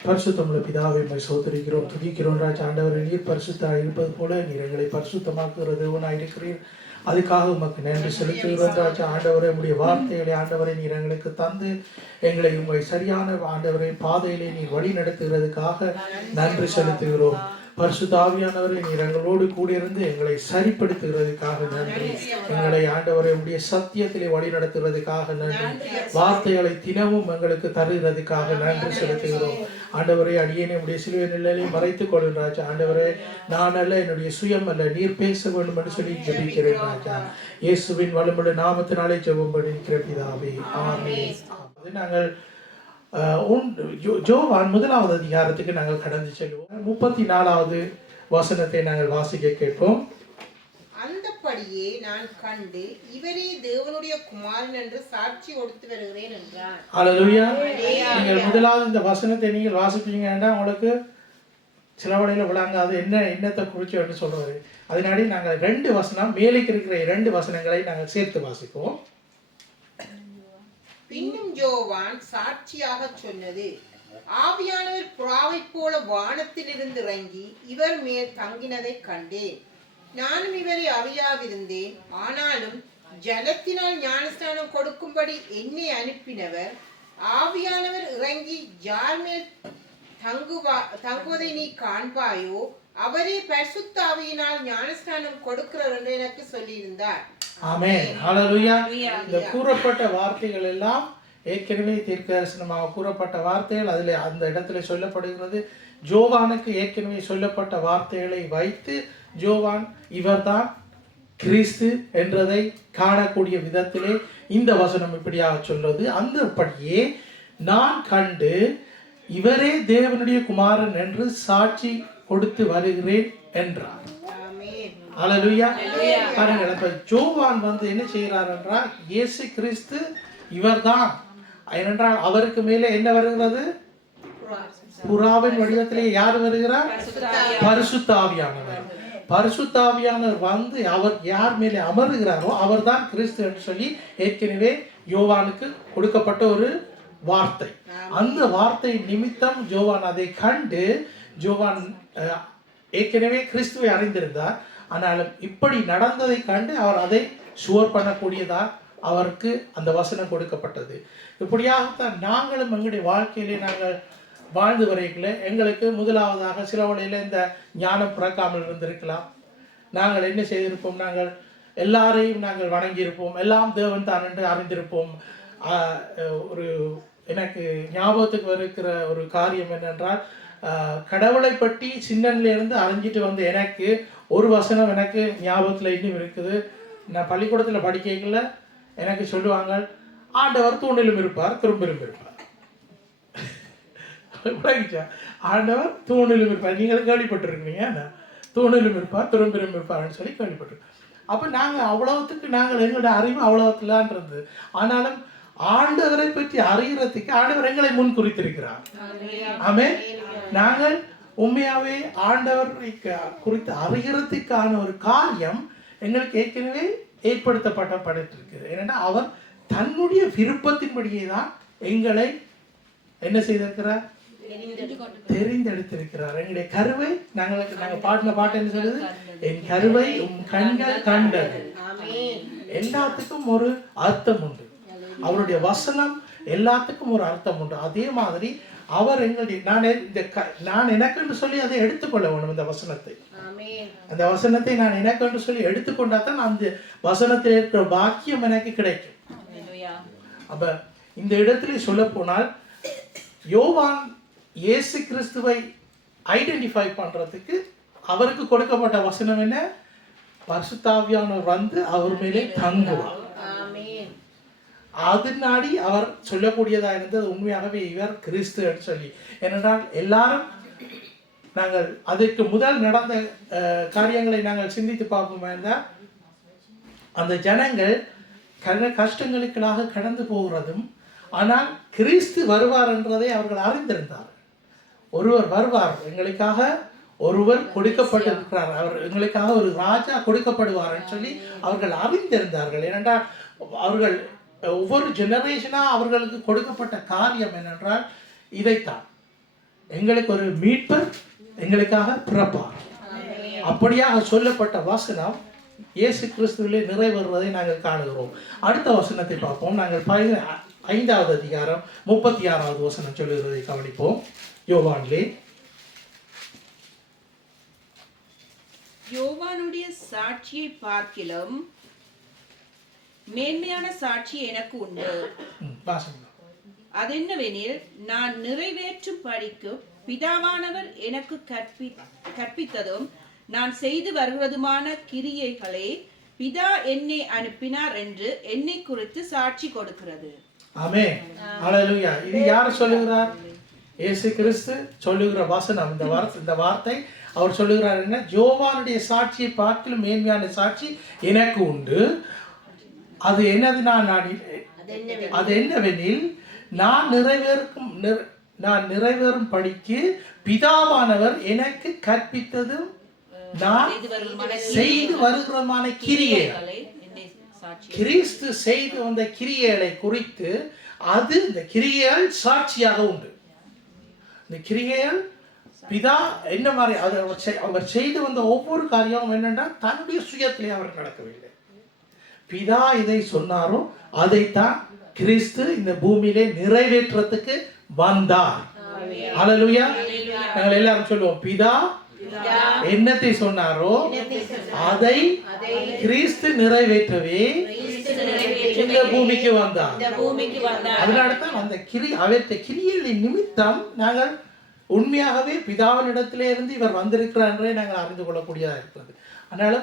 பரிசுத்தமுள்ள பிதாவை உம்மை சோதரிக்கிறோம், துதிக்கிறோம் ராஜா. ஆண்டவரே, நீர் பரிசுத்தராக இருப்பது போல நீர் எங்களை பரிசுத்தமாக்குகிற தேவனாய் இருக்கிறீர். அதுக்காக உமக்கு நன்றி செலுத்துகிறோம் ராஜா. ஆண்டவரே, உம்முடைய வார்த்தைகளை ஆண்டவரை நீர் எங்களுக்கு தந்து எங்களை உங்களை சரியான ஆண்டவரை பாதையிலே நீர் வழி நடத்துகிறதுக்காக நன்றி செலுத்துகிறோம். பரிசுத்த ஆவியானவரை நீர் எங்களோடு கூடியிருந்து எங்களை சரிப்படுத்துகிறதுக்காக நன்றி. எங்களை ஆண்டவரை உடைய சத்தியத்திலே வழி நடத்துகிறதுக்காக நன்றி. வார்த்தைகளை தினமும் எங்களுக்கு தருகிறதுக்காக நன்றி செலுத்துகிறோம். ஆண்டவரே, அடியேனை உடைய சிலுவை நிலையை மறைத்துக் கொள்ளும் ராஜா. ஆண்டவரே, நான் அல்ல, என்னுடைய சுயம் அல்ல, நீர் பேச வேண்டும் என்று சொல்லி ஜெபிக்கிறேன் ராஜா. இயேசுவின் வல்லமையுள்ள நாமத்தினாலே ஜெபம் பண்ணிக்கிறேன் பிதாவே, ஆமென். நாங்கள் யோவான் 1வது அதிகாரத்துக்கு நாங்கள் கடந்து செல்வோம். 34வது வசனத்தை நாங்கள் வாசிக்க கேட்போம். அந்தபடியே நான் கண்டு இவரே தேவனுடைய குமாரன் என்று சாட்சி கொடுத்து வருகிறேன் என்றார். அல்லேலூயா. நீங்கள் முதலாவது இந்த வசனத்தை நீங்கள் வாசிப்பீங்கன்னா உங்களுக்கு சில வழியில் விளங்காது என்னத்தை குறிச்சு என்று சொல்றாரு. அதனாடி நாங்கள் 2 வசனம் மேலுக்கு இருக்கிற 2 வசனங்களை நாங்கள் சேர்த்து வாசிப்போம். பின்னும் யோவான் சாட்சியாக சொன்னது, ஆவியானவர் புறாவை போல வானத்திலிருந்து இறங்கி இவர் மேல் தங்கினதை கண்டேன். நானும் இவரை அறியாதிருந்தேன். ஆனாலும் ஜலத்தினால் ஞானஸ்நானம் கொடுக்கும்படி என்னை அனுப்பினவர், ஆவியானவர் இறங்கி யார் மேல் தங்குவதை நீ காண்பாயோ அவரே பரிசுத்த ஆவியினால் ஞானஸ்நானம் கொடுக்கிறார் என்று எனக்கு சொல்லியிருந்தார். ஆமென். ஹல்லேலூயா. இந்த கூறப்பட்ட வார்த்தைகள் எல்லாம் ஏற்கனவே தீர்க்கதரிசனமாக கூறப்பட்ட வார்த்தைகள். அதில் அந்த இடத்துல சொல்லப்படுகிறது, யோவானுக்கு ஏற்கனவே சொல்லப்பட்ட வார்த்தைகளை வைத்து யோவான் இவர்தான் கிறிஸ்து என்றதை காணக்கூடிய விதத்திலே இந்த வசனம் இப்படியாக சொல்றது. அந்தபடியே நான் கண்டு இவரே தேவனுடைய குமாரன் என்று சாட்சி கொடுத்து வருகிறேன் என்றார். அல்லேலூயா. பாருங்கள், இப்ப யோவான் என்ன செய்கிறார் என்றால், இயேசு கிறிஸ்து இவர்தான் ஏனென்றால் அவருக்கு மேலே என்ன வருகிறது? புறாவின் வடிவத்திலே யார் வருகிறார்? பரிசுத்த ஆவியானவர். பரிசுத்த ஆவியானவர் அவர் யார் மேலே அமருகிறாரோ அவர்தான் கிறிஸ்து என்று சொல்லி ஏற்கனவே யோவானுக்கு கொடுக்கப்பட்ட ஒரு வார்த்தை. அந்த வார்த்தை நிமித்தம் யோவான் அதை கண்டு, யோவான் ஏற்கனவே கிறிஸ்துவை அறிந்திருந்தார். ஆனாலும் இப்படி நடந்ததை கண்டு அவர் அதை சுவர் பண்ணக்கூடியதா அவருக்கு அந்த வசனம் கொடுக்கப்பட்டது. இப்படியாகத்தான் நாங்களும் எங்களுடைய வாழ்க்கையிலே நாங்கள் வாழ்ந்து வரைக்கல எங்களுக்கு முதலாவதாக சில வழியில் இந்த ஞானம் பிறக்காமல் இருந்திருக்கலாம். நாங்கள் என்ன செய்திருப்போம்? நாங்கள் எல்லாரையும் நாங்கள் வணங்கியிருப்போம், எல்லாம் தேவன் தான் என்று அறிந்திருப்போம். ஒரு எனக்கு ஞாபகத்துக்கு வருகிற ஒரு காரியம் என்னென்றால், கடவுளை பற்றி சின்னன்லேருந்து அறிஞ்சிட்டு வந்து எனக்கு ஒரு வசனம் எனக்கு ஞாபகத்தில் இன்னும் இருக்குது. நான் பள்ளிக்கூடத்தில் படிக்கல எனக்கு சொல்லுவாங்க, ஆண்டவர் தூணிலும் இருப்பார் திரும்பிலும் இருப்பார். ஆண்டவர் தூணிலும் இருப்பார். நீங்கள் கேள்விப்பட்டிருக்கீங்க, தூணிலும் இருப்பார் திரும்பிலும் இருப்பார்னு சொல்லி கேள்விப்பட்டிருக்கோம். அப்போ நாங்கள் அவ்வளவுத்துக்கு நாங்கள் எங்களோட அறிவு அவ்வளவுத்துலான் இருந்தது. ஆனாலும் ஆண்டவரை பற்றி அறிகிறதுக்கு ஆண்டவர் எங்களை முன் குறித்திருக்கிறார். ஆமென். நாங்கள் உண்மையாவே ஆண்டவரை குறித்து அறிகிறதுக்கான ஒரு காரியம் எங்களுக்கு ஏற்கனவே ஏற்படுத்தப்பட்டிருக்கிறது. ஏன்னா அவர் தன்னுடைய விருப்பத்தின்படியே தான் எங்களை என்ன செய்திருக்கிறார்? தெரிந்தெடுத்திருக்கிறார். எங்களுடைய கருவை நாங்கள் பாட்டின பாட்டு என்ன சொல்லுது? என் கருவை உன் கண்கள் கண்டது. எல்லாத்துக்கும் ஒரு அர்த்தம் உண்டு. அவருடைய வசனம் எல்லாத்துக்கும் ஒரு அர்த்தம் உண்டு. அதே மாதிரி அவர் எங்களுடைய நான் எனக்குன்னு சொல்லி அதை எடுத்துக்கொள்ள வேணும். இந்த வசனத்தை அந்த வசனத்தை நான் எனக்குன்னு சொல்லி எடுத்துக்கொண்டா தான் அந்த வசனத்தில் இருக்கிற பாக்கியம் எனக்கு கிடைக்கும். அப்ப இந்த இடத்துல சொல்ல போனால் யோவான் இயேசு கிறிஸ்துவை ஐடென்டிஃபை பண்றதுக்கு அவருக்கு கொடுக்கப்பட்ட வசனம் என்ன? பரிசுத்த ஆவியானவர் அவர் மேலே தங்குவார். அதனாடி அவர் சொல்லக்கூடியதா இருந்தது உண்மையாகவே இவர் கிறிஸ்து என்று சொல்லி. ஏனென்றால் எல்லாரும் நாங்கள் அதற்கு முதல் நடந்த காரியங்களை நாங்கள் சிந்தித்து பார்ப்போம் என்றால், அந்த ஜனங்கள் கஷ்டங்களுக்காக கடந்து போகிறதும், ஆனால் கிறிஸ்து வருவார் என்றதை அவர்கள் அறிந்திருந்தார். ஒருவர் வருவார், எங்களுக்காக ஒருவர் கொடுக்கப்பட்டிருக்கிறார், அவர் எங்களுக்காக ஒரு ராஜா கொடுக்கப்படுவார் என்று சொல்லி அவர்கள் அறிந்திருந்தார்கள். ஏனென்றால் அவர்கள் ஒவ்வொரு ஜெனரேஷனாக அவர்களுக்கு கொடுக்கப்பட்ட காரியம் என்னென்றால் இதைத்தான், எங்களுக்கு ஒரு மீட்பர் எங்களுக்காக பிறப்பார். அப்படியாக சொல்லப்பட்ட வசனம் இயேசு கிறிஸ்துவிலே நிறைவேறுவதை நாங்கள் காணுகிறோம். அடுத்த வசனத்தை பார்ப்போம். நாங்கள் 5வது அதிகாரம் 36வது வசனம் சொல்லுகிறதை கவனிப்போம். யோவானிலே, யோவானுடைய சாட்சியை பார்க்கிலும் மேன்மையான சாட்சி எனக்கு உண்டு. அதென்னவெனில், நான் நிறைவேற்றும் படிக்கு பிதாவானவர் எனக்கு கற்பித்ததும் நான் செய்து வருகிறதுமான கிரியைகளை பிதா என்னை அனுப்பினார் என்று என்னை குறித்து சாட்சி கொடுக்கிறது. ஆமென். ஹல்லேலூயா. இது யார் சொல்லுகிறார்? இயேசு கிறிஸ்து சொல்லுகிற வசனம். இந்த வார்த்தை அவர் சொல்லுகிறார் என்ன? யோவானுடைய சாட்சியை பார்க்கிலும் மேன்மையான சாட்சி எனக்கு உண்டு. அது என்னது? அது என்னவெனில், நான் நிறைவேறும் படிக்கு பிதாவானவர் எனக்கு கற்பித்ததும் நான் செய்து வருகிறமான கிரியைகள், கிறிஸ்து செய்து வந்த கிரியைகளை குறித்து அது இந்த கிரியைகள் சாட்சியாக உண்டு. இந்த கிரியைகள் பிதா என்ன மாதிரி அவர் செய்து வந்த ஒவ்வொரு காரியமும் என்னென்னா தன்னுடைய சுயத்திலே அவர் நடக்கவில்லை. பிதா இதை சொன்னாரோ அதைத்தான் கிறிஸ்து இந்த பூமியிலே நிறைவேற்றத்துக்கு வந்தார். ஹல்லேலூயா. நாங்கள் எல்லாரும் சொல்லுவோம், பிதா என்னத்தை சொன்னாரோ அதை கிறிஸ்து நிறைவேற்றவே இந்த பூமிக்கு வந்தார். அதனால்தான் அந்த கிரியைகளின் நிமித்தம் நாங்கள் உண்மையாகவே பிதாவினிடத்திலே இருந்து இவர் வந்திருக்கிறார் என்றே நாங்கள் அறிந்து கொள்ளக்கூடியதாக இருக்கிறது. அதனால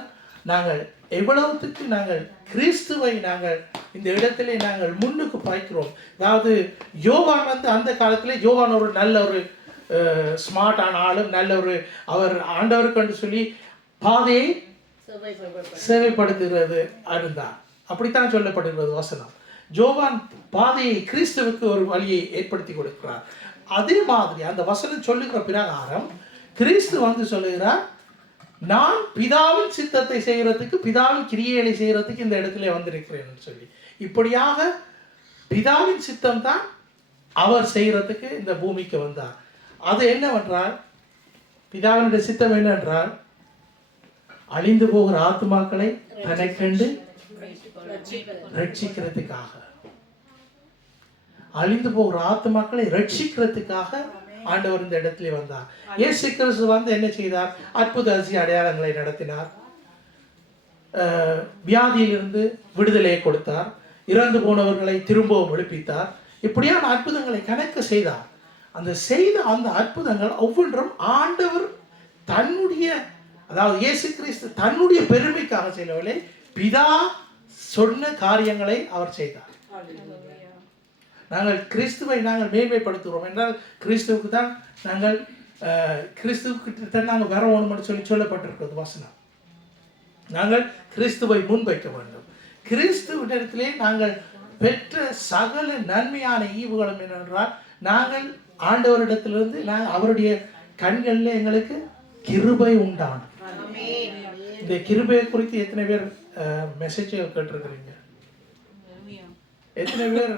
நாங்கள் எவ்வளவுக்கு நாங்கள் கிறிஸ்துவை நாங்கள் இந்த இடத்திலே நாங்கள் முன்னுக்கு பாய்க்கிறோம். அதாவது யோவான் அந்த காலத்திலே யோவான் ஒரு நல்ல ஒரு ஸ்மார்ட்டான ஆளும், நல்ல ஒரு அவர் ஆண்டவருக்கு என்று சொல்லி பாதையை சேவைப்படுத்துகிறது இருந்தார். அப்படித்தான் சொல்லப்படுகிறது வசனம். யோவான் பாதையை கிறிஸ்துவுக்கு ஒரு வழியை ஏற்படுத்தி கொடுக்கிறார். அதே மாதிரி அந்த வசனம் சொல்லுகிற பிரகாரம் கிறிஸ்து சொல்லுகிறார், நான் பிதாவின் சித்தத்தை செய்யறதுக்கு, பிதாவின் கிரியைகளை செய்யறதுக்கு இந்த இடத்துல வந்திருக்கிறேன் சொல்லி. இப்படியாக பிதாவின் சித்தம் தான் அவர் செய்யறதுக்கு இந்த பூமிக்கு வந்தார். அது என்னவென்றால், பிதாவினுடைய சித்தம் என்னவென்றால், அழிந்து போகிற ஆத்துமாக்களை தனக்கென்று ரட்சிக்கிறதுக்காக, அழிந்து போகிற ஆத்துமாக்களை ரட்சிக்கிறதுக்காக ஆண்டவர் இந்த இடத்துல வந்தார். இயேசு கிறிஸ்து என்ன செய்தார்? அற்புத அதிசய அடையாளங்களை நடத்தினார். வியாதியிலிருந்து விடுதலையை கொடுத்தார். இறந்து போனவர்களை திரும்பவும் எழுப்பித்தார். இப்படியான அற்புதங்களை கணக்கு செய்தார். அந்த அற்புதங்கள் ஒவ்வொன்றும் ஆண்டவர் தன்னுடைய, அதாவது இயேசு கிறிஸ்து தன்னுடைய பெருமைக்காக செய்யவில்லை, பிதா சொன்ன காரியங்களை அவர் செய்தார். நாங்கள் கிறிஸ்துவை நாங்கள் மேன்மைப்படுத்துகிறோம் என்றால் கிறிஸ்துவுக்கு தான் நாங்கள் கிறிஸ்துவுக்கு தான் நாங்கள் வர வேணும்னு சொல்லப்பட்டிருக்கிறது வசனம். நாங்கள் கிறிஸ்துவை முன்வைக்க வேண்டும். கிறிஸ்துவிடத்திலே நாங்கள் பெற்ற சகல நன்மையான ஈவுகளும் என்னென்றால், நாங்கள் ஆண்டவரிடத்திலிருந்து அவருடைய கண்களில் எங்களுக்கு கிருபை உண்டானது. இந்த கிருபையை குறித்து எத்தனை பேர் மெசேஜ்கள் கேட்டிருக்கிறீங்க? எத்தனை பேர்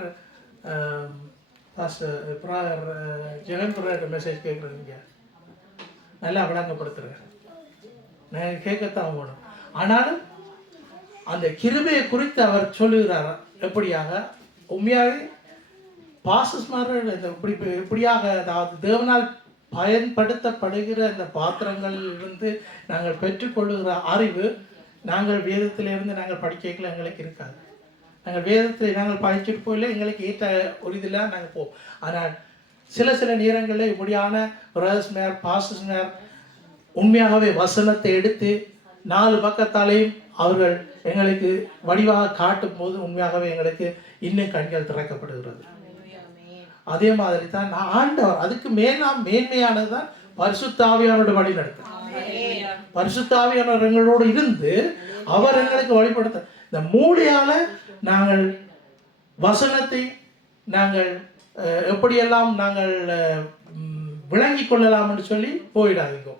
ஜெகன் மெசேஜ் கேட்குறீங்க? நல்லா விளங்கப்படுத்துறேன். நான் கேட்கத்தான் போகணும். ஆனாலும் அந்த கிருபையை குறித்து அவர் சொல்லுகிறார். எப்படியாக உண்மையாகவே பாசஸ்மார்கள் இப்படியாக, அதாவது தேவனால் பயன்படுத்தப்படுகிற இந்த பாத்திரங்களிலிருந்து நாங்கள் பெற்றுக்கொள்ளுகிற அறிவு நாங்கள் வேதத்திலிருந்து நாங்கள் படிக்கல எங்களுக்கு இருக்காது. நாங்கள் வேதத்தை நாங்கள் படிச்சுட்டு போயில எங்களுக்கு ஏற்ற ஒரு இதில் நாங்கள் போவோம். ஆனால் சில நேரங்களில் இப்படியான பிரதர்ஸ்மேர் பாஸ்டர்ஸ்மேர் உண்மையாகவே வசனத்தை எடுத்து 4 பக்கத்தாலையும் அவர்கள் எங்களுக்கு வடிவாக காட்டும் போது உண்மையாகவே எங்களுக்கு இன்னும் கண்கள் திறக்கப்படுகிறது. அதே மாதிரி தான் ஆண்டவர், அதுக்கு மேன்மையானது தான் பரிசுத்த ஆவியானோட வழி நடத்த. பரிசுத்த ஆவியானவர் எங்களோடு இருந்து அவர் எங்களுக்கு வழிபடுத்த, இந்த மூளையால நாங்கள் வசனத்தை நாங்கள் எப்படியெல்லாம் நாங்கள் விளங்கி கொள்ளலாம் என்று சொல்லி போயிடாதீங்க.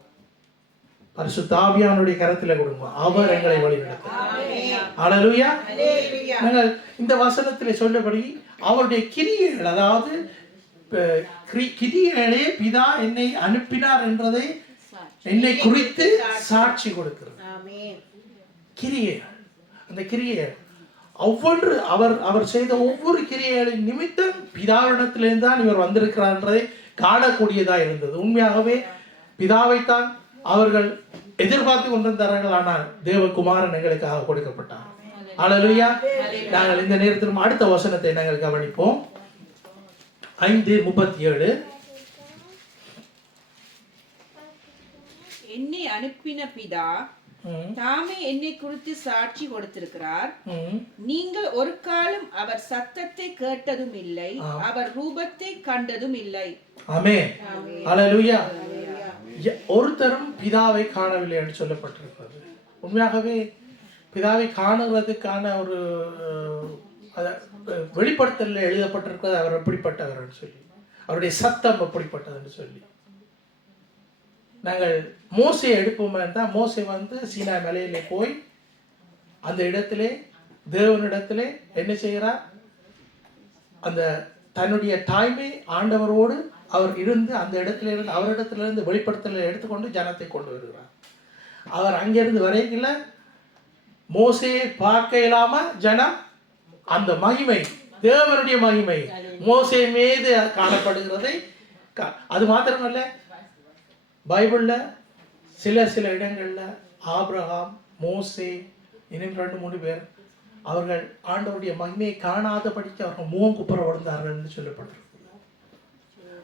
பரிசுத்த ஆவியானுடைய கரத்தில் கொடுங்க, அவர் எங்களை வழி நடத்த. ஹல்லேலூயா. நாங்கள் இந்த வசனத்தில் சொல்லபடி அவருடைய கிரியைகள், அதாவது கிரியைகளே பிதா என்னை அனுப்பினார் என்றதை என்னை குறித்து சாட்சி கொடுக்கிறது. ஆமென். கிரியைகள், அந்த கிரியைகள் ஒவ்வொன்று அவர் செய்த ஒவ்வொரு கிரியைகளின் நிமித்தம் பிதாவிடத்திலிருந்து தான் இவர் வந்திருக்கிறார் என்றதை காணக்கூடியதாக இருந்தது. உண்மையாகவே பிதாவைத்தான் அவர்கள் எதிர்பார்த்து கொண்டிருந்தார்கள். ஆனால் தேவகுமாரன் எங்களுக்காக கொடுக்கப்பட்டார். அல்லேலூயா. நாங்கள் இந்த நேரத்திலும் அடுத்த வசனத்தை நாங்கள் கவனிப்போம். 5:37. என்னை அனுப்பின பிதா தாமே என்னை குறித்து சாட்சி கொடுத்திருக்கிறார். நீங்கள் ஒரு காலம் அவர் சத்தத்தை கேட்டதும் இல்லை, அவர் ரூபத்தை கண்டதும் இல்லை. ஆமென். அல்லேலூயா. ஒருத்தரும் பிதாவை காணவில்லை என்று சொல்லப்பட்டிருக்கிறது. உண்மையாகவே பிதாவை காணுவதற்கான ஒரு வெளிப்படுத்தல எழுதப்பட்டிருக்கிறது. அவர் எப்படிப்பட்டவர் என்று சொல்லி, அவருடைய சத்தம் எப்படிப்பட்டது என்று சொல்லி. நாங்கள் மோசையை எடுப்போமே தான், மோசை சீனா மலையிலே போய் அந்த இடத்திலே தேவனிடத்திலே என்ன செய்கிறார், அந்த தன்னுடைய தாய்மை ஆண்டவரோடு அவர் இருந்து அந்த இடத்துல இருந்து அவரிடத்திலிருந்து வெளிப்படுத்தலை எடுத்துக்கொண்டு ஜனத்தை கொண்டு வருகிறார். அவர் அங்கிருந்து வரையில மோசையை பார்க்க இல்லாம ஜனம் அந்த மகிமை, தேவனுடைய மகிமை மோசே மீது காணப்படுகிறதை. அது மாத்திரமல்ல, பைபிள்ல சில இடங்கள்ல ஆபிரகாம், மோசே, இன்னும் 2-3 பேர் அவர்கள் ஆண்டவருடைய மகிமையை காணாதபடிக்கு அவர்கள் முகங்குப்புற விழுந்தார்கள் என்று சொல்லப்பட்டிருக்கு.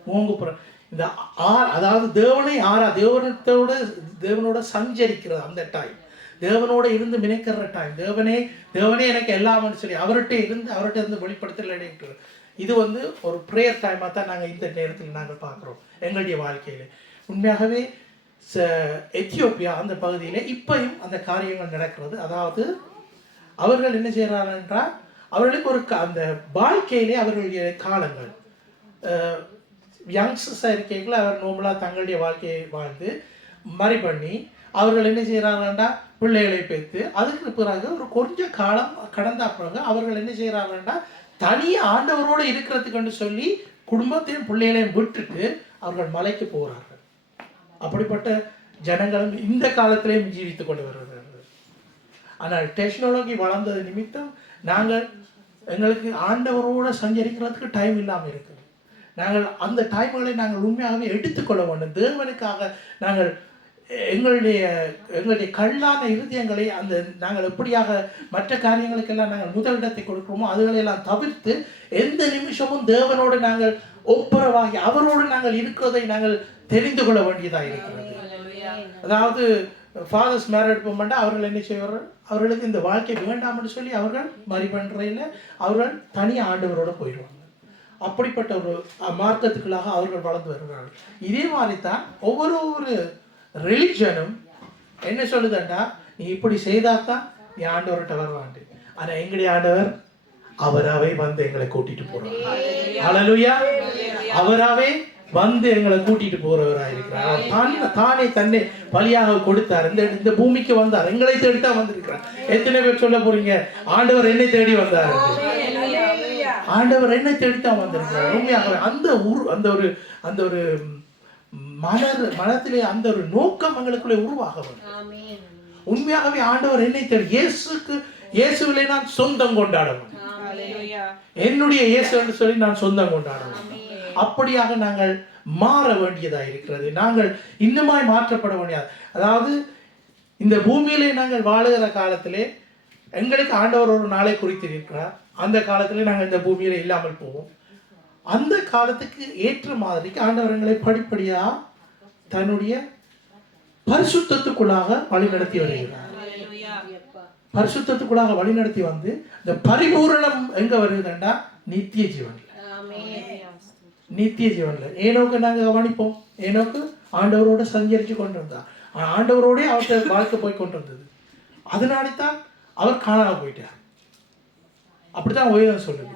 முகங்குப்புற இந்த அதாவது தேவனோட சஞ்சரிக்கிறது அந்த டைம், தேவனோட இருந்து மினைக்கிற டைம், தேவனே எனக்கு எல்லாமே சொல்லி அவர்கிட்ட இருந்து வெளிப்படுத்தல நினைக்கிறது. இது ஒரு ப்ரேயர் டைமாக தான் நாங்கள் இந்த நேரத்தில் நாங்கள் பார்க்குறோம் எங்களுடைய வாழ்க்கையில். உண்மையாகவே எத்தியோப்பியா அந்த பகுதியில் இப்பயும் அந்த காரியங்கள் நடக்கிறது. அதாவது அவர்கள் என்ன செய்கிறார்கள் என்றால், அவர்களுக்கு ஒரு அந்த வாழ்க்கையிலே அவர்களுடைய காலங்கள் யங்ஸ்டர்ஸாக இருக்கைகள் அவர் நோம்பலாக தங்களுடைய வாழ்க்கையை வாழ்ந்து மறி பண்ணி அவர்கள் என்ன செய்கிறார்கள்டா பிள்ளைகளை பெற்று அதுக்கு பிறகு ஒரு கொஞ்ச காலம் கடந்த பிறகு அவர்கள் என்ன செய்கிறார்கள்டா தனியாக ஆண்டவரோடு இருக்கிறதுக்குன்னு சொல்லி குடும்பத்தையும் பிள்ளைகளையும் விட்டுட்டு அவர்கள் மலைக்கு போகிறார்கள். அப்படிப்பட்ட ஜனங்களும் இந்த காலத்திலேயும் ஜீவித்து கொண்டு வருகிறார்கள். ஆனால் டெக்னாலஜி வளர்ந்தது நிமித்தம் எங்களுக்கு ஆண்டவரோடு சஞ்சரிக்கிறதுக்கு டைம் இல்லாமல் இருக்குது. நாங்கள் அந்த டைம்களை நாங்கள் உண்மையாகவே எடுத்துக்கொள்ள வேண்டும். தேவனுக்காக நாங்கள் எங்களுடைய கல்லான இருதயங்களை நாங்கள் எப்படியாக மற்ற காரியங்களுக்கெல்லாம் நாங்கள் முதலிடத்தை கொடுக்கிறோமோ அதுகளெல்லாம் தவிர்த்து எந்த நிமிஷமும் தேவனோடு நாங்கள் ஒப்புரவாகி அவரோடு நாங்கள் இருக்கிறதை நாங்கள் தெரிந்து கொள்ள வேண்டியதாக இருக்கிறது. அதாவது ஃபாதர்ஸ் மேரேஜ் போகமாட்டா அவர்கள் என்ன செய்வார்கள், அவர்களுக்கு இந்த வாழ்க்கை வேண்டாம்னு சொல்லி அவர்கள் மறி பண்ணுறையில் அவர்கள் தனி ஆண்டவரோடு போயிடுவாங்க. அப்படிப்பட்ட ஒரு மார்க்கத்துக்குள்ளாக அவர்கள் வளர்ந்து வருகிறார்கள். இதே மாதிரி தான் ஒவ்வொரு ரிலிஜனும் என்ன சொல்லுதுண்டா, நீ இப்படி செய்தாதான் நீ ஆண்டவர்கிட்ட வருவாண்டு. ஆனால் எங்களுடைய ஆண்டவர் அவராகவே எங்களை கூட்டிட்டு போறார். ஹல்லேலூயா. அவராகவே எங்களை கூட்டிட்டு போறவராக இருக்கிறார். தானே தன்னை பலியாக கொடுத்தார். இந்த பூமிக்கு வந்தார், எங்களை தேடித்தா வந்திருக்கிறார். எத்தனை பேர் சொல்ல போறீங்க ஆண்டவர் என்னை தேடி வந்தார்? ஆண்டவர் என்னை தேடித்தான் வந்திருக்கிறார். உண்மையாக அந்த ஒரு மனத்திலே அந்த ஒரு நோக்கம் எங்களுக்குள்ளே உருவாக வேண்டும். உண்மையாகவே ஆண்டவர் என்னை தேடி இயேசுவிலே நான் சொந்தம் கொண்டாடணும். என்னுடைய இயேசு என்று சொல்லி நான் சொந்தம் கொண்டாடணும். அப்படியாக நாங்கள் மாற வேண்டியதாக இருக்கிறது. நாங்கள் இன்னுமாய் மாற்றப்பட வேண்டியது. அதாவது இந்த பூமியிலே நாங்கள் வாழுகிற காலத்திலே எங்களுக்கு ஆண்டவர் ஒரு நாளை குறித்திருக்கிறார். அந்த காலத்திலே நாங்கள் இந்த பூமியில இல்லாமல் போவோம். அந்த காலத்துக்கு ஏற்ற மாதிரிக்கு ஆண்டவர் எங்களை படிப்படியாக தன்னுடைய பரிசுத்தத்துக்குள்ளாக வழிநடத்தி வருகிறார். பரிசுத்தத்துக்குள்ளாக வழிநடத்தி இந்த பரிபூரணம் எங்க வருதுன்னா நித்திய ஜீவன்ல. நித்திய ஜீவன்ல ஏனோக்கு நாங்கள் கவனிப்போம். ஏனோக்கு ஆண்டவரோட சஞ்சரித்து கொண்டிருந்தார். ஆண்டவரோட அவர்கிட்ட வாழ்க்கை போய் கொண்டிருந்தது. அதனால தான் அவர் காணாம போயிட்டார். அப்படித்தான் வேதம் சொல்லுது.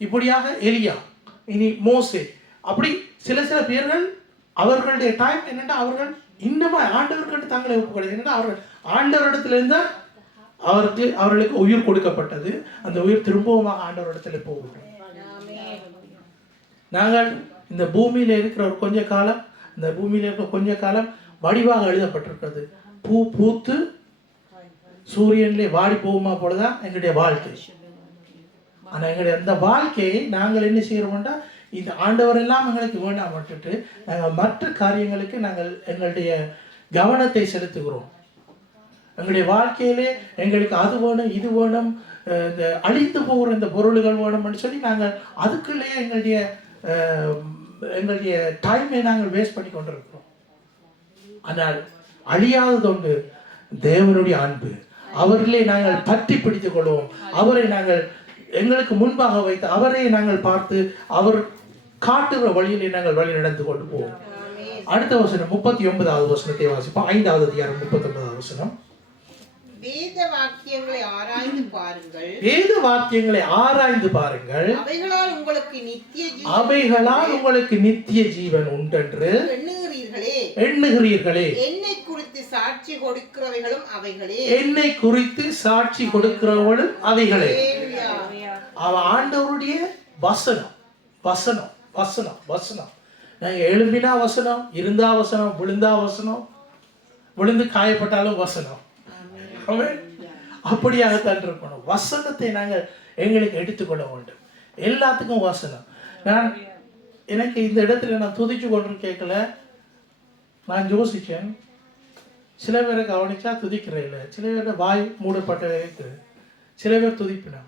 இப்படியாக எலியா, இனி மோசே, அப்படி சில பேர்கள் அவர்களுடைய டைம் என்னன்னா அவர்கள் இன்னுமா ஆண்டவர்கள் தங்களை ஒப்புக்கொடுது. என்னன்னா அவர்கள் ஆண்டவரிடத்திலிருந்து அவர்களுக்கு உயிர் கொடுக்கப்பட்டது. அந்த உயிர் திரும்பவும் ஆண்டவரிடத்துல போகும். நாங்கள் இந்த பூமியில் இருக்கிற ஒரு கொஞ்ச காலம், இந்த பூமியில் இருக்கிற கொஞ்ச காலம் வடிவாக எழுதப்பட்டிருக்கிறது. பூ பூத்து சூரியனிலே வாடி போகுமா போலதான் எங்களுடைய வாழ்க்கை. ஆனால் எங்களுடைய அந்த வாழ்க்கையை நாங்கள் என்ன செய்கிறோம்னா, இந்த ஆண்டவரெல்லாம் எங்களுக்கு வேண்டாம் விட்டுட்டு நாங்கள் மற்ற காரியங்களுக்கு நாங்கள் எங்களுடைய கவனத்தை செலுத்துகிறோம். எங்களுடைய வாழ்க்கையிலே எங்களுக்கு அது வேணும், இது வேணும், இந்த அழிந்து போகிற இந்த பொருள்கள் வேணும்னு சொல்லி நாங்கள் அதுக்குள்ளேயே எங்களுடைய டைமை நாங்கள் வேஸ்ட் பண்ணி கொண்டிருக்கிறோம். ஆனால் அழியாதது ஒன்று தேவனுடைய அன்பு. அவர்களே நாங்கள் பற்றி பிடித்துக் கொள்வோம். அவரை நாங்கள் எங்களுக்கு முன்பாக வைத்து அவரை நாங்கள் பார்த்து அவர் காட்டுகிற வழியிலே நாங்கள் வழி நடந்து கொண்டு போவோம். அடுத்த வசனம் 39வது வசனத்தை வாசிப்போம். 5வது அதிகாரம் 39வது வசனம். வேத வாக்கியங்களை ஆராய்ந்து பாருங்கள். வேத வாக்கியங்களை ஆராய்ந்து பாருங்கள். அவைகளால் உங்களுக்கு நித்திய ஜீவன், அவைகளால் உங்களுக்கு நித்திய ஜீவன் உண்டென்று எண்ணுகிறீர்களே. என்னை குறித்து சாட்சி கொடுக்கிறவைகளும் அவைகளே. என்னை குறித்து சாட்சி கொடுக்கிறவர்களும் அவைகளே. அவ ஆண்டவருடைய வசனம், வசனம், வசனம், வசனம். நாங்க எழும்பினா வசனம், இருந்தா வசனம், விழுந்தா வசனம், விழுந்து காயப்பட்டாலும் வசனம். அப்படியாகத்தான் இருக்கணும். வசனத்தை நாங்கள் எங்களுக்கு எடுத்துக்கொள்ள வேண்டும். எல்லாத்துக்கும் வசனம். எனக்கு இந்த இடத்துல நான் துதிச்சு கொண்டு கேட்கல, நான் யோசிச்சேன். சில பேரை கவனிச்சா துதிக்கிறேன் இல்லை, சில பேர் வாய் மூடப்பட்ட இருக்குது, சில பேர் துதிப்பினா.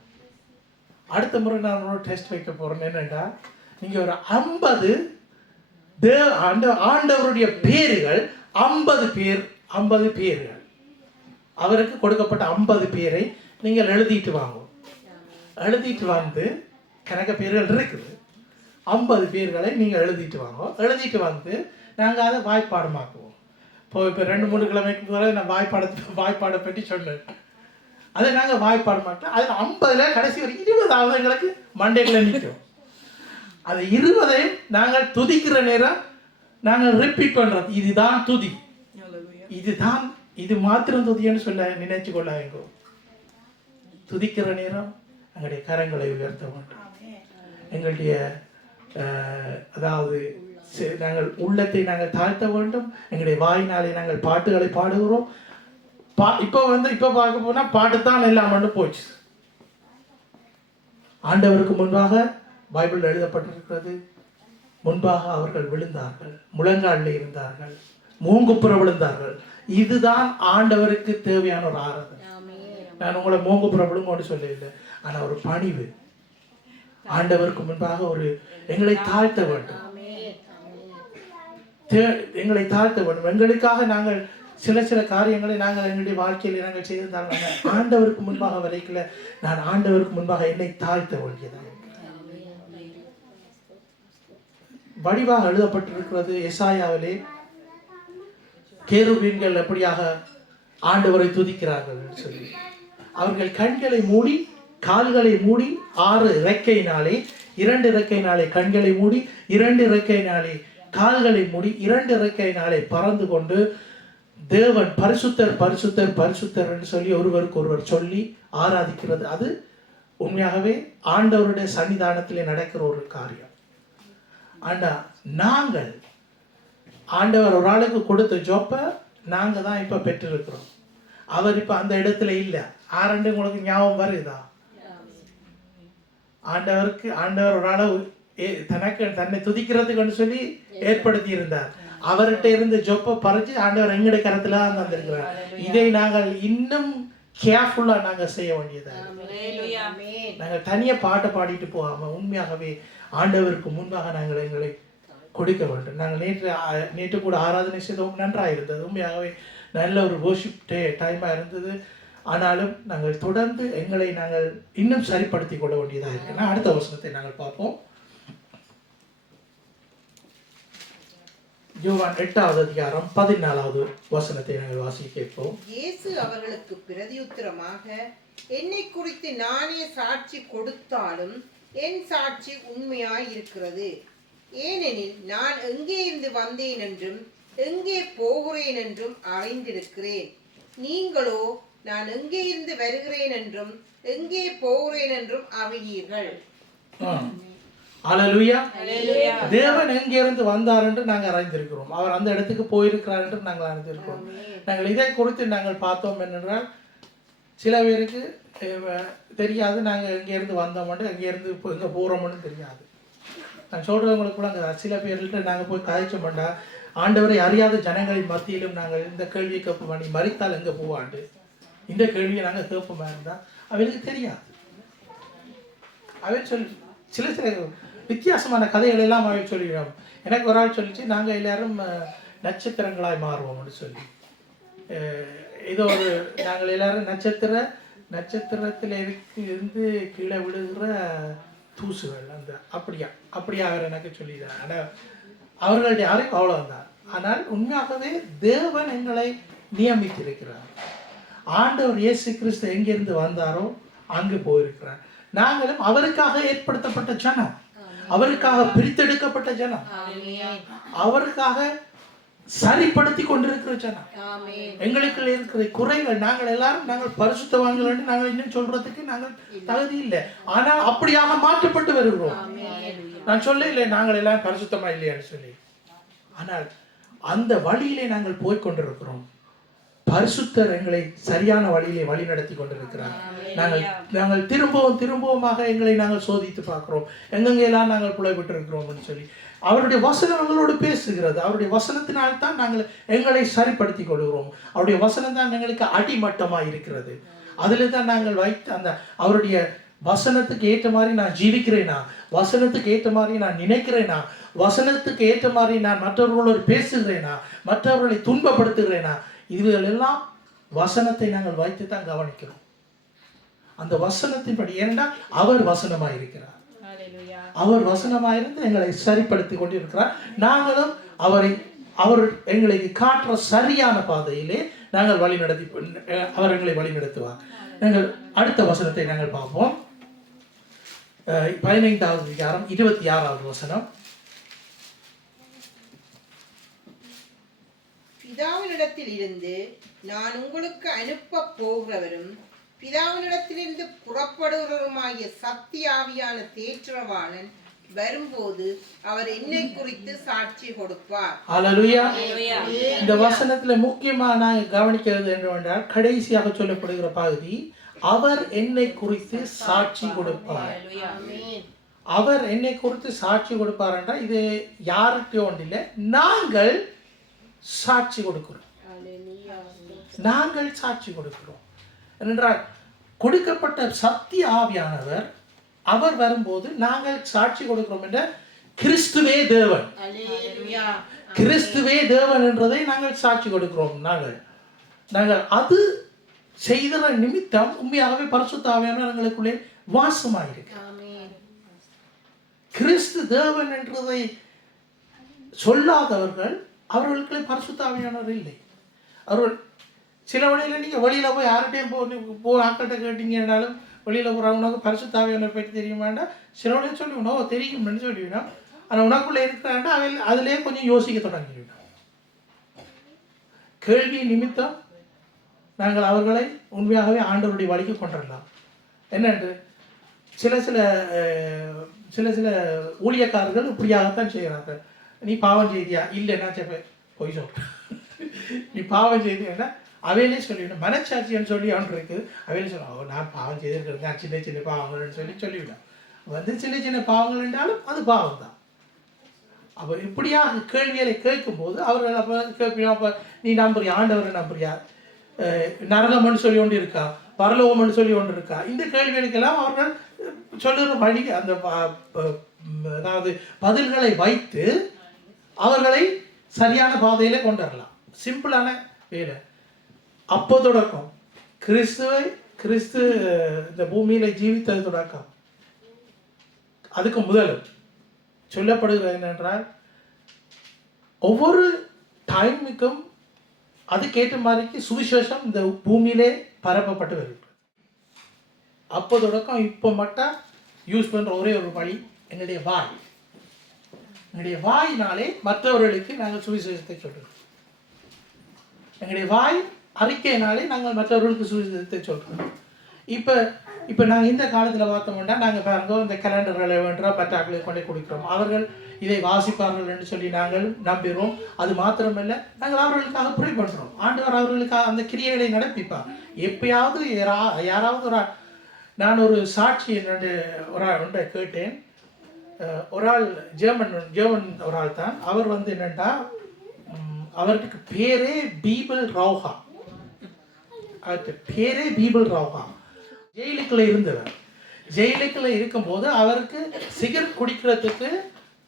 அடுத்த முறை நான் ஒரு டெஸ்ட் வைக்க போறேன். என்னன்னா, நீங்க ஒரு 50 ஆண்டவருடைய பேர்கள் 50 பேர்கள் அவருக்கு கொடுக்கப்பட்ட 50 பேரை நீங்கள் எழுதிட்டு வாங்க. எழுதிட்டு வந்து கணக்க பேர்கள் இருக்குது, 50 பேர்களை நீங்கள் எழுதிட்டு வாங்க. எழுதிட்டு வந்து நாங்கள் அதை வாய்ப்பாடமாக்குவோம். இப்போ 2-3 கிழமைக்கு நான் வாய்ப்பாடை பற்றி சொன்னேன். அதை நாங்கள் வாய்ப்பாடமாட்டோம். அதில் 50ல் கடைசி ஒரு 20வது எங்களுக்கு மண்டைகளை நிற்கும். அது 20ஐயும் நாங்கள் துதிக்கிற நேரம் நாங்கள் ரிப்பீட் பண்ணுறது. இதுதான் துதி, இதுதான், இது மாத்திரம் துதின்னு சொல்ல நினைச்சு கொள்ளாங்க. துதிக்கிற நேரம் எங்களுடைய கரங்களை உயர்த்த வேண்டும். எங்களுடைய அதாவது நாங்கள் உள்ளத்தை நாங்கள் தாழ்த்த வேண்டும். எங்களுடைய வாயினாலே நாங்கள் பாட்டுகளை பாடுகிறோம். இப்போ பார்க்க போனால் பாட்டுத்தான் இல்லாமன்னு போச்சு. ஆண்டவருக்கு முன்பாக பைபிள் எழுதப்பட்டிருக்கிறது, முன்பாக அவர்கள் விழுந்தார்கள், முழங்காலில் இருந்தார்கள், மூங்குப்புற விழுந்தார்கள். இதுதான் ஆண்டவருக்கு தேவையான ஒரு ஆராதனை. நான் உங்களை மூங்குப்புற விழுங்கோன்னு சொல்லல, ஆனால் ஒரு பணிவு. ஆண்டவருக்கு முன்பாக ஒரு எங்களை தாழ்த்த வேண்டும், எங்களை தாழ்த்த வேண்டும். எங்களுக்காக நாங்கள் சில காரியங்களை நாங்கள் எங்களுடைய வாழ்க்கையில் நாங்கள் செய்திருந்தாங்க. ஆண்டவருக்கு முன்பாக வரைக்கல, நான் ஆண்டவருக்கு முன்பாக என்னை தாழ்த்த வேண்டியதான். வடிவாக எழுதப்பட்டிருக்கிறது எசாயாவிலே, கேருபீன்கள் எப்படியாக ஆண்டவரை துதிக்கிறார்கள் சொல்லி. அவர்கள் கண்களை மூடி கால்களை மூடி 6 இறக்கையினாலே, 2 இறக்கையினாலே கண்களை மூடி, 2 இறக்கையினாலே கால்களை மூடி, 2 இறக்கையினாலே பறந்து கொண்டு தேவன் பரிசுத்தர் பரிசுத்தர் பரிசுத்தர் என்று சொல்லி ஒருவருக்கு ஒருவர் சொல்லி ஆராதிக்கிறது. அது உண்மையாகவே ஆண்டவருடைய சன்னிதானத்திலே நடக்கிற ஒரு காரியம். ஆனா நாங்கள் ஆண்டவர் ஒரு ஆளுக்கு கொடுத்த ஜோப்பை நாங்கள் தான் இப்போ பெற்றிருக்கிறோம். அவர் இப்போ அந்த இடத்துல இல்லை. ஆரண்டு உங்களுக்கு ஞாபகம் வருதா? ஆண்டவர் ஒரு ஆளை தன்னை துதிக்கிறதுக்கு சொல்லி ஏற்படுத்தி இருந்தார். அவர்கிட்ட இருந்த ஜொப்பை பறிச்சு ஆண்டவர் எங்களுடைய கரத்துல தான் தந்திருக்கிறார். இதை நாங்கள் இன்னும் கேர்ஃபுல்லா நாங்கள் செய்ய வேண்டியதா. நாங்கள் தனியா பாட்டை பாடிட்டு போகாம உண்மையாகவே ஆண்டவருக்கு முன்பாக நாங்கள் எங்களை கொடுக்க வேண்டும். நாங்கள் நேற்று கூட ஆராதனை செய்தோம், நன்றாக இருந்தது. உண்மையாகவே நல்ல ஒரு வர்ஷிப் டைமாக இருந்தது. ஆனாலும் நாங்கள் தொடர்ந்து எங்களை நாங்கள் இன்னும் சரிப்படுத்திக் கொள்ள வேண்டியதாக இருக்குன்னா அடுத்த வசனத்தை நாங்கள் பார்ப்போம். யோவான் 8வது அதிகாரம் 14வது வசனத்தை நாங்கள் வாசிக்க கேட்போம். இயேசு அவர்களுக்கு பிரதியுத்தரமாக, என்னை குறித்து நானே சாட்சி கொடுத்தாலும் என் சாட்சி உண்மையாய் இருக்கிறது. ஏனெனில் நான் எங்கே இருந்து வந்தேன் என்றும் எங்கே போகிறேன் என்றும் அறிந்திருக்கிறேன். நீங்களோ நான் எங்கே இருந்து வருகிறேன் என்றும் எங்கே போகிறேன் என்றும் அறியீர்கள். ஹல்லேலூயா. தேவன் எங்கிருந்து வந்தார் என்று நாங்கள் அறிந்திருக்கிறோம். அவர் அந்த இடத்துக்கு போயிருக்கிறார் என்று நாங்கள் அறிந்திருக்கிறோம். நாங்கள் இதை குறித்து நாங்கள் பார்த்தோம் என்னென்றால், சில பேருக்கு தெரியாது நாங்கள் எங்கேருந்து வந்தோம்னு, எங்கேருந்து இப்போ எங்கே போகிறோம்னு தெரியாது. நான் சொல்கிறவங்களுக்குள்ள அங்கே சில பேர்கிட்ட நாங்கள் போய் கதைச்சோம்டா, ஆண்டவரை அறியாத ஜனங்களின் மத்தியிலும் நாங்கள் இந்த கேள்வியை கேட்போம், நீ மரித்தால் எங்கே போவாண்டு, இந்த கேள்வியை நாங்கள் கேட்போமா இருந்தால் அவருக்கு தெரியாது. அவர் சொல்லி சில வித்தியாசமான கதைகள் எல்லாம் அவர் சொல்லிடுறோம். எனக்கு ஒரு ஆள் சொல்லிச்சு, நாங்கள் எல்லாரும் நட்சத்திரங்களாய் மாறுவோம்னு சொல்லி. ஏதோ ஒரு நாங்கள் எல்லாரும் நட்சத்திரத்தில் இருந்து கீழே விழுகிற தூசுகள் அந்த அப்படியா அவர் எனக்கு சொல்லிடுறார். ஆனால் அவர்களுடைய அறிவு அவ்வளவுதான். ஆனால் உண்மையாகவே தேவன் எங்களை நியமித்திருக்கிறார். ஆண்டவர் இயேசு கிறிஸ்து எங்கிருந்து வந்தாரோ அங்கு போயிருக்கிறார். நாங்களும் அவருக்காக ஏற்படுத்தப்பட்ட ஜனம், அவருக்காக பிரித்தெடுக்கப்பட்ட ஜனம், அவருக்காக சரிப்படுத்தி கொண்டிருக்கிற ஜனம். எங்களுக்கு இருக்கிற குறைகள் நாங்கள் எல்லாரும் நாங்கள் பரிசுத்தவான்கள் என்று நாங்கள் இன்னும் சொல்றதுக்கு நாங்கள் தகுதி இல்லை. ஆனால் அப்படியாக மாற்றப்பட்டு வருகிறோம். நான் சொல்ல இல்லை நாங்கள் எல்லாம் பரிசுத்தமா இல்லையான்னு சொல்லி. ஆனால் அந்த வழியிலே நாங்கள் போய்கொண்டிருக்கிறோம். பரிசுத்தர் எங்களை சரியான வழியிலே வழி நடத்தி கொண்டிருக்கிறார். நாங்கள் திரும்பவுமாக எங்களை நாங்கள் சோதித்து பார்க்கிறோம், எங்கெங்கெல்லாம் நாங்கள் புலைவிட்டு இருக்கிறோம்னு சொல்லி. அவருடைய வசனம் எங்களோடு பேசுகிறது. அவருடைய வசனத்தினால்தான் நாங்கள் எங்களை சரிப்படுத்தி கொள்கிறோம். அவருடைய வசனம் தான் எங்களுக்கு அடிமட்டமாக இருக்கிறது. அதில் தான் நாங்கள் வைத்து அந்த அவருடைய வசனத்துக்கு ஏற்ற மாதிரி நான் ஜீவிக்கிறேனா, வசனத்துக்கு ஏற்ற மாதிரி நான் நினைக்கிறேனா, வசனத்துக்கு ஏற்ற மாதிரி நான் மற்றவர்களோடு பேசுகிறேனா, மற்றவர்களை துன்பப்படுத்துகிறேனா, இதுகள் எல்லாம் வசனத்தை நாங்கள் வைத்து தான் கவனிக்கிறோம். அந்த வசனத்தின்படி, ஏனென்றால் அவர் வசனமாயிருக்கிறார். அவர் வசனமாயிருந்து எங்களை சரிப்படுத்தி கொண்டிருக்கிறார். நாங்களும் அவர் எங்களுக்கு காட்டுற சரியான பாதையிலே நாங்கள் வழி நடத்தி அவர் எங்களை வழி நடத்துவார். நாங்கள் அடுத்த வசனத்தை நாங்கள் பார்ப்போம். 15வது அதிகாரம் 26வது வசனம். பிதாவினிடத்தில் இருந்து நான் உங்களுக்கு அனுப்ப போகிறவரும் பிதாவினிடத்திலிருந்து புறப்படுகிறவருமாகிய சத்தியாவியான தேற்றவாளன் வரும்போது அவர் என்னை குறித்து சாட்சி கொடுப்பார். ஹல்லேலூயா. இந்த வசனத்துல முக்கியமா நாங்கள் கவனிக்கிறது என்னவென்றால், கடைசியாக சொல்லப்படுகிற பகுதி, அவர் என்னை குறித்து சாட்சி கொடுப்பார். அவர் என்னை குறித்து சாட்சி கொடுப்பார் என்றால் இது யாருக்கு ஒன்றில்லை, நாங்கள் சாட்சி கொடுக்கிறோம். நாங்கள் சாட்சி கொடுக்கிறோம் என்றால், கொடுக்கப்பட்ட சத்திய ஆவியானவர் அவர் வரும்போது நாங்கள் சாட்சி கொடுக்கிறோம் என்ற கிறிஸ்துவே தேவன், கிறிஸ்துவே தேவன் என்றதை நாங்கள் சாட்சி கொடுக்கிறோம். நாங்கள் அது செய்கிற நிமித்தம் உண்மையாகவே பரிசுத்த ஆவியானவர் எங்களுக்குள்ளே வாசமாயிருக்கு. கிறிஸ்து தேவன் என்றதை சொல்லாதவர்கள் அவர்களுக்குள்ளே பரிசுத்த ஆவியானவர் இல்லை. அவர்கள் சில வழியில் நீங்கள் வெளியில் போய் யார்கிட்டையும் ஆக்கள்கிட்ட கேட்டீங்கன்னாலும் வெளியில் போகிறவங்களுக்கு பரிசுத்த ஆவியானவர் பற்றி தெரியுமாண்டா, சில வழியில் சொல்லிவிடும், தெரியும்னு சொல்லிவிடும். ஆனால் உனக்குள்ளே இருக்கிறாண்டா அதிலே கொஞ்சம் யோசிக்க தொடங்கிவிடும். கேள்வி நிமித்தம் நாங்கள் அவர்களை உண்மையாகவே ஆண்டவருடைய வழிக்கு கொண்டுடலாம். என்னென்று சில சில ஊழியக்காரர்கள் இப்படியாகத்தான் செய்கிறார்கள். நீ பாவம் செய்தியா? இல்லைன்னா போய் சொல்கிறேன். நீ பாவம் செய்தியா? அவையிலே சொல்லிவிடும். மனச்சாட்சின்னு சொல்லி அவன் இருக்குது. அவையிலே சொல்லுவான், நான் பாவம் செய்திருக்கிறேன், நான் சின்ன சின்ன பாவங்கள்னு சொல்லிவிடும். சின்ன சின்ன பாவங்கள் என்றாலும் அது பாவம் தான். அப்போ இப்படியாக கேள்விகளை கேட்கும்போது அவர்கள் அப்போ கேட்பினா, அப்போ நீ நம்புறியா, ஆண்டவரை நம்புறியா, நரகம்னு சொல்லி கொண்டு இருக்கா, பரலோகம்னு சொல்லி கொண்டு இருக்கா, இந்த கேள்விகளுக்கெல்லாம் அவர்கள் சொல்லுகிற வழி அந்த அதாவது பதில்களை வைத்து அவர்களை சரியான பாதையிலே கொண்டு வரலாம். சிம்பிளான வேலை. அப்போ தொடக்கம் கிறிஸ்து இந்த பூமியில ஜீவித்தது தொடக்கம். அதுக்கு முதல் சொல்லப்படுகிறது என்னென்றால், ஒவ்வொரு டைமுக்கும் அதுக்கேற்ற மாதிரிக்கு சுவிசேஷம் இந்த பூமியிலே பரப்பப்பட்டு வருகிறது. அப்போ தொடக்கம் இப்போ மட்டும் யூஸ் பண்ணுற ஒரே ஒரு வழி என்னுடைய வாய். என்னுடைய வாயினாலே மற்றவர்களுக்கு நாங்கள் சுவிசேஷத்தை சொல்கிறோம். எங்களுடைய வாய் அறிக்கையினாலே நாங்கள் மற்றவர்களுக்கு சுவிசேஷத்தை சொல்கிறோம். இப்போ நாங்கள் இந்த காலத்தில் பார்த்தோம்னா நாங்கள் பாருங்க இந்த கேலண்டர்களை வேண்டா பற்றாக்களை கொண்டே கொடுக்குறோம். அவர்கள் இதை வாசிப்பார்கள் என்று சொல்லி நாங்கள் நம்புகிறோம். அது மாத்திரமல்ல, நாங்கள் அவர்களுக்காக ப்ரே பண்ணுறோம். ஆண்டவர் அவர்களுக்காக அந்த கிரியைகளை நடப்பிப்பார். எப்பயாவது யாராவது நான் ஒரு சாட்சி ஒரு ஆள் கேட்டேன். ஒரு ஆள் ஜெர்மன் ஒரு ஆள் தான். அவர் என்னென்னா அவருக்கு பேரே பீபிள் ரவுஹா. அவருக்கு பேரே பீபிள் ரவுஹா. ஜெயிலுக்குள்ள இருந்தவர். ஜெயிலுக்குள்ள இருக்கும்போது அவருக்கு சிகரெட் குடிக்கிறதுக்கு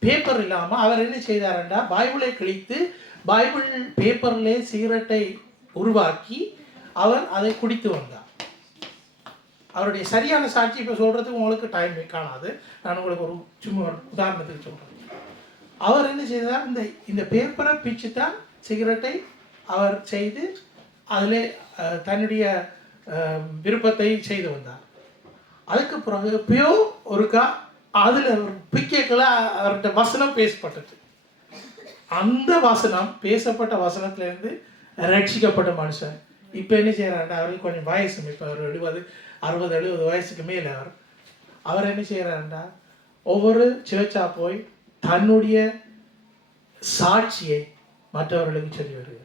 பேப்பர் இல்லாமல் அவர் என்ன செய்தாருன்னா பைபிளை கிழித்து பைபிள் பேப்பர்லே சிகரெட்டை உருவாக்கி அவர் அதை குடித்து வந்தார். அவருடைய சரியான சாட்சி இப்போ சொல்கிறதுக்கு உங்களுக்கு டைம் காணாது. நான் உங்களுக்கு ஒரு சும்மா உதாரணத்துக்கு சொல்கிறேன். அவர் என்ன செய்தார், இந்த பேப்பரை பிச்சு தான் சிகரெட்டை அவர் செய்து அதில் தன்னுடைய விருப்பத்தை செய்து வந்தார். அதுக்கு பிறகு எப்பயோ ஒருக்கா அதில் பிக்கேக்கில் அவர்கிட்ட வசனம் பேசப்பட்டது. அந்த வசனம் பேசப்பட்ட வசனத்திலேருந்து ரட்சிக்கப்பட்ட மனுஷன் இப்போ என்ன செய்கிறாருன்னா அவருக்கு கொஞ்சம் வயசு, இப்போ அவர் 60-70 வயசுக்கு மேலே அவர் என்ன செய்கிறாருன்னா ஒவ்வொரு சர்ச்சாக போய் தன்னுடைய சாட்சியை மற்றவர்களுக்கு சொல்லி வருகிறார்.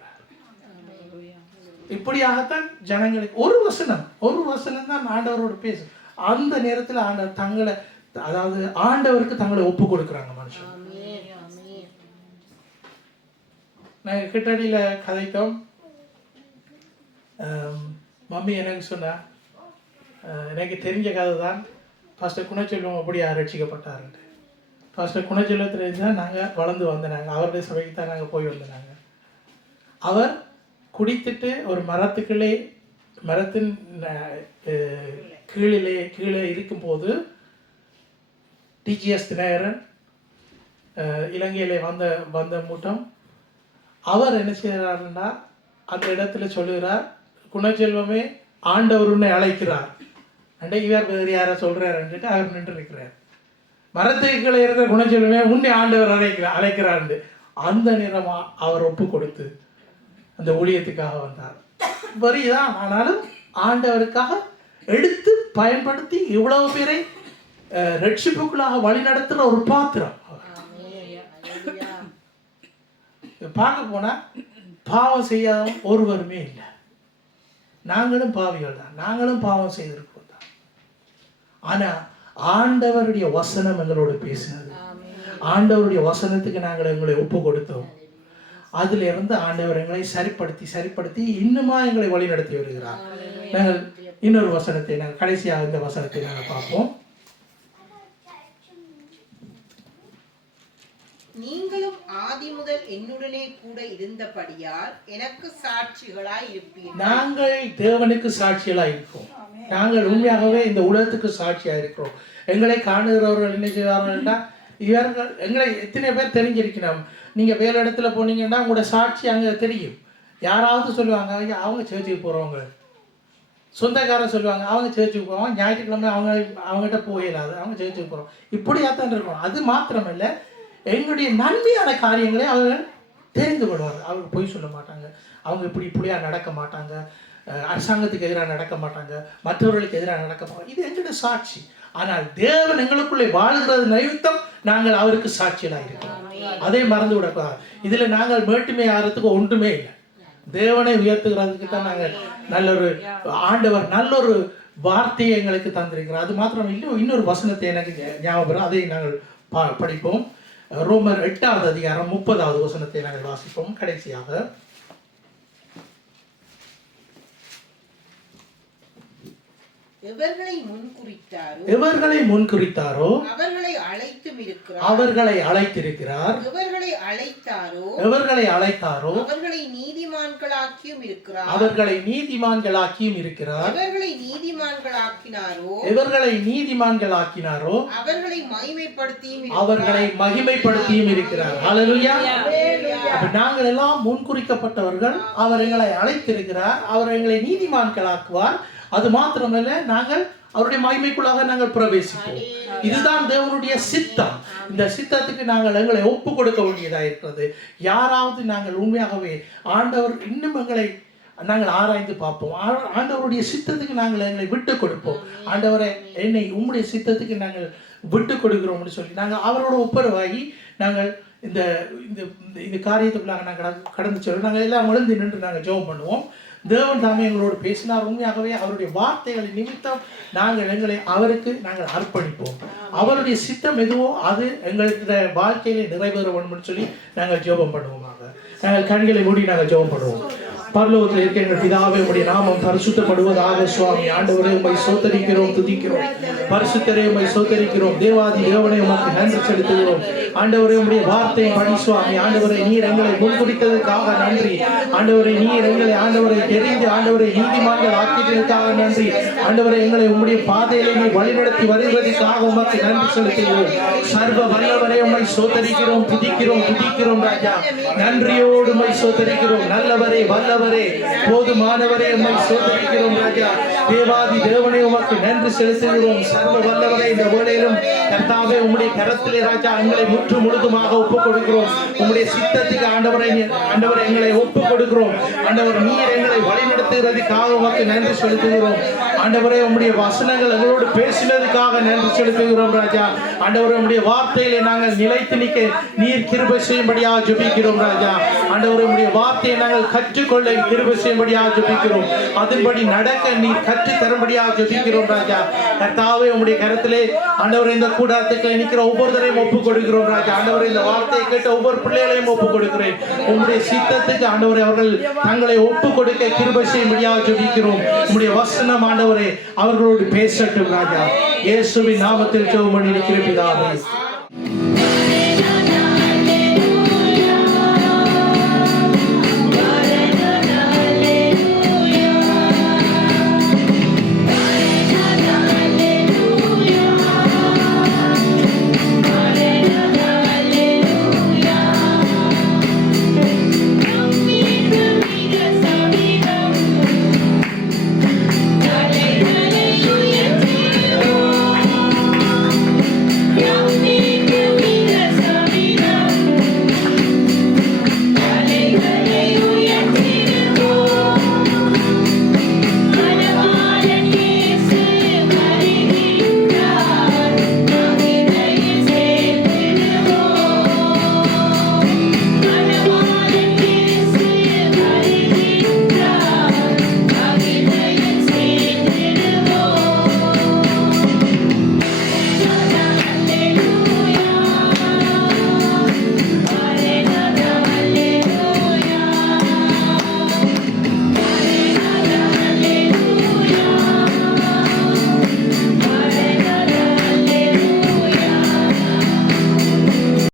இப்படியாகத்தான் ஜனங்களுக்கு ஒரு வசனம் தான் ஆண்டவரோடு பேசு. அந்த நேரத்தில் ஆண்டவர் தங்களை, அதாவது ஆண்டவருக்கு தங்களை ஒப்பு கொடுக்குறாங்க மனுஷன். நாங்கள் கிட்டடியில் கதைத்தோம். மம்மி எனக்கு சொன்னா, எனக்கு தெரிஞ்ச கதை தான். ஃபஸ்ட்டு குணச்செல்வம் அப்படியா ரட்சிக்கப்பட்டாருன்ட்டு. ஃபஸ்ட்டு குணச்செல்வத்திலேருந்து தான் நாங்கள் வளர்ந்து வந்தனாங்க. அவருடைய சபைக்கு தான் நாங்கள் போய் வந்தனாங்க. அவர் குடித்துட்டு ஒரு மரத்தின் கீழே இருக்கும்போது டிஜிஎஸ் தினகரன் இலங்கையிலே வந்த மூட்டம் அவர் என்ன செய்கிறாருன்னா அந்த இடத்துல சொல்லுகிறார், குணச்செல்வமே ஆண்டவர் உன்னை அழைக்கிறார். இவர் வேறு யாரை சொல்கிறாருன்ட்டு அவர் நின்று இருக்கிறார். மரத்துக்கு கீழே இருக்கிற குணச்செல்வமே உன்னை ஆண்டவர் அழைக்கிறார். அந்த நேரம் அவர் ஒப்பு கொடுத்து அந்த ஊழியத்துக்காக வந்தார். வரிதான். ஆனாலும் ஆண்டவருக்காக எடுத்து பயன்படுத்தி இவ்வளவு பேரை ரட்சிப்புக்குள்ளாக வழி நடத்துகிற ஒரு பாத்திரம். பார்க்க போனா பாவம் செய்யாத ஒருவருமே இல்லை. நாங்களும் பாவிகள் தான், நாங்களும் பாவம் செய்திருக்கோம் தான். ஆனா ஆண்டவருடைய வசனம் எங்களோடு பேசினது. ஆண்டவருடைய வசனத்துக்கு நாங்கள் எங்களை ஒப்பு கொடுத்தோம். அதில் இருந்து ஆண்டவர் எங்களை சரிப்படுத்தி இன்னுமா எங்களை வழி நடத்தி வருகிறார். நாங்கள் இன்னொரு வசனத்தை நாங்கள் கடைசியாக இந்த வசனத்தை நாங்கள் பார்ப்போம். நீங்களும் ஆதி முதல் என்னுடனே கூட இருந்தபடியால் எனக்கு சாட்சிகளாய் இருப்பீர்கள். நாங்கள் தேவனுக்கு சாட்சிகளாய் இருக்கிறோம். நாங்கள் உண்மையாகவே இந்த உலகத்துக்கு சாட்சியாக இருக்கிறோம். எங்களை காணுகிறவர்கள் என்ன செய்வார்கள்னா, இவர்கள் எங்களை எத்தனை பேர் தெரிஞ்சிருக்கணும். நீங்கள் வேறு இடத்துல போனீங்கன்னா உங்களோட சாட்சி அங்கே தெரியும். யாராவது சொல்லுவாங்க அவங்க சேர்ச்சுக்கு போகிறவங்க, சொந்தக்காரர் சொல்லுவாங்க அவங்க சேர்ச்சுக்கு போவாங்க, ஞாயிற்றுக்கிழமை அவங்ககிட்ட போயிடாது, அவங்க சேர்ச்சுக்கு போகிறோம். இப்படியாத்தான் இருக்கும். அது மாத்திரமல்ல, எங்களுடைய நன்மையான காரியங்களை அவர்கள் தெரிந்து கொள்வார்கள். அவங்க பொய் சொல்ல மாட்டாங்க, அவங்க இப்படியா நடக்க மாட்டாங்க, அரசாங்கத்துக்கு எதிராக நடக்க மாட்டாங்க, மற்றவர்களுக்கு எதிராக நடக்க மாட்டாங்க. இது எங்களுடைய சாட்சி. ஆனால் தேவன் எங்களுக்குள்ளே வாழ்கிறது நிமித்தம் நாங்கள் அவருக்கு சாட்சியலாக இருக்கிறோம். அதே மறந்து விடக்கூடாது. இதில் நாங்கள் மேட்டுமை ஆகிறதுக்கு ஒன்றுமே இல்லை. தேவனை உயர்த்துகிறதுக்கு தான் நாங்கள் ஆண்டவர் நல்லொரு வார்த்தையை எங்களுக்கு தந்திருக்கிறார். அது மாத்திரம் இல்லை, இன்னொரு வசனத்தை எனக்கு ஞாபகம், அதை நாங்கள் படிப்போம். ரோமர் 8வது அதிகாரம் 30வது வசனத்தை நாங்கள் வாசிப்போம். கடைசியாக எவர்களை முன்குறித்தாரோ அவர்களை அழைத்திருக்கிறார். எவர்களை அழைத்தாரோ அவர்களை நீதிமான்களாக்கியும் இருக்கிறார். எவர்களை நீதிமான்களாக்கினாரோ அவர்களை மகிமைப்படுத்தியும் இருக்கிறார். ஹல்லேலூயா. நாங்கள் எல்லாம் முன்குறிக்கப்பட்டவர்கள். அவர் எங்களை அழைத்திருக்கிறார். அவர் எங்களை நீதிமான்களாக்குவார். அது மாத்திரமல்ல, நாங்கள் அவருடைய மகிமைக்குள்ளாக நாங்கள் பிரவேசிப்போம். இதுதான் தேவனுடைய சித்தம். இந்த சித்தத்துக்கு நாங்கள் எங்களை ஒப்பு கொடுக்க வேண்டியதாக இருக்கிறது. யாராவது நாங்கள் உண்மையாகவே ஆண்டவர் இன்னும் எங்களை நாங்கள் ஆராய்ந்து பார்ப்போம். ஆண்டவருடைய சித்தத்துக்கு நாங்கள் எங்களை விட்டு கொடுப்போம். ஆண்டவரை என்னை உம்முடைய சித்தத்துக்கு நாங்கள் விட்டு கொடுக்கிறோம்னு சொல்லி நாங்கள் அவரோட ஒப்புரவாகி நாங்கள் இந்த இந்த இந்த காரியத்துக்குள்ளாக நாங்கள் கடந்து செல்வோம். நாங்கள் எல்லாம் எழுந்து நின்று நாங்கள் ஜெபம் பண்ணுவோம். தேவன் தாமே எங்களோடு பேசினார். உண்மையாகவே அவருடைய வார்த்தைகளின் நிமித்தம் நாங்கள் எங்களை அவருக்கு நாங்கள் அர்ப்பணிப்போம். அவருடைய சித்தம் எதுவோ அது எங்களுக்கு வாழ்க்கையிலே நிறைவேற வேண்டும் சொல்லி நாங்கள் ஜெபம் பண்ணுவோமாக. நாங்கள் கண்களை மூடி நாங்கள் ஜெபம் பண்ணுவோம். பரலோகத்தில் இருக்க எங்கள் பிதாவே, உம்முடைய நாமம் பரிசுத்தப்படுவதாக. சுவாமி ஆண்டவரே, உம்மை ஸ்தோத்திரிக்கிறோம், துதிக்கிறோம். பரிசுத்தரே, உம்மை ஸ்தோத்திரிக்கிறோம். தேவாதி தேவனே, உமக்கு நன்றி செலுத்துகிறோம். ஆண்டவரே, உம்முடைய வார்த்தை படி சுவாமி ஆண்டவரே, நீர் எங்களை முன்குறித்ததற்காக நன்றி. ஆண்டவரே, நீர் எங்களை ஆண்டவரை தெரிந்து ஆண்டவரை நீதிமான்கள் ஆக்கியதற்காக நன்றி. ஆண்டவரை, எங்களை உம்முடைய பாதையிலே நீ வழிநடத்தி வருவதற்காக உமக்கு நன்றி செலுத்துகிறோம். சர்வ வல்லவரே, உம்மை ஸ்தோத்திரிக்கிறோம், துதிக்கிறோம், துதிக்கிறோம் ராஜா. நன்றியோடு உம்மை ஸ்தோத்திரிக்கிறோம். நல்லவரே, வல்லவரே, போதுமானவரே, உம்மை ஸ்தோத்திரிக்கிறோம் ராஜா. தேவாதி தேவனே, உமக்கு நன்றி செலுத்துகிறோம். சர்வ வல்லவரே, இந்த வேளையிலும் கர்த்தாவே உம்முடைய கரத்திலே ராஜா எங்களை முற்று முழுதுமாக ஒப்புக் கொடுக்கிறோம். உம்முடைய சித்தத்துக்கு ஆண்டவரை எங்களை ஒப்புக் கொடுக்கிறோம். ஆண்டவர், நீர் எங்களை வழிநடத்துகிறதுக்காக உமக்கு நன்றி செலுத்துகிறோம். ஆண்டவரே, உம்முடைய வசனங்கள் எங்களோடு பேசினதுக்காக நன்றி செலுத்துகிறோம் ராஜா. ஆண்டவரே, உம்முடைய வார்த்தையிலே நாங்கள் நிலைத்து நிற்க நீர் கிருபை செய்யும்படியாக ஜெபிக்கிறோம் ராஜா. ஆண்டவரே, உம்முடைய வார்த்தையை நாங்கள் கற்றுக்கொள்ள கிருபை செய்யும்படியாக ஜெபிக்கிறோம். அதன்படி நடக்க நீர் கற்று தரும்படியாக ஜெபிக்கிறோம் ராஜா. கர்த்தாவே, உம்முடைய கரத்திலே ஆண்டவரே இந்த கூடாரத்துக்கு நிற்கிற ஒவ்வொருத்தரையும் ஒப்புக் கொடுக்கிறோம் ராஜா. ஆண்டவரே, இந்த வார்த்தையை கேட்ட ஒவ்வொரு பிள்ளைகளையும் ஒப்புக் கொடுக்கிறேன். உம்முடைய சித்தத்துக்கு ஆண்டவரே அவர்கள் தங்களை ஒப்புக் கொடுக்க கிருபை செய்யும்படியாக ஜெபிக்கிறோம். உம்முடைய வசனம் ஆண்டவரே அவர்களோடு பேசட்டும் ராஜா. இயேசுவின் நாமத்தில் ஜெபம் பண்ணி இருக்கிற பிதாவே.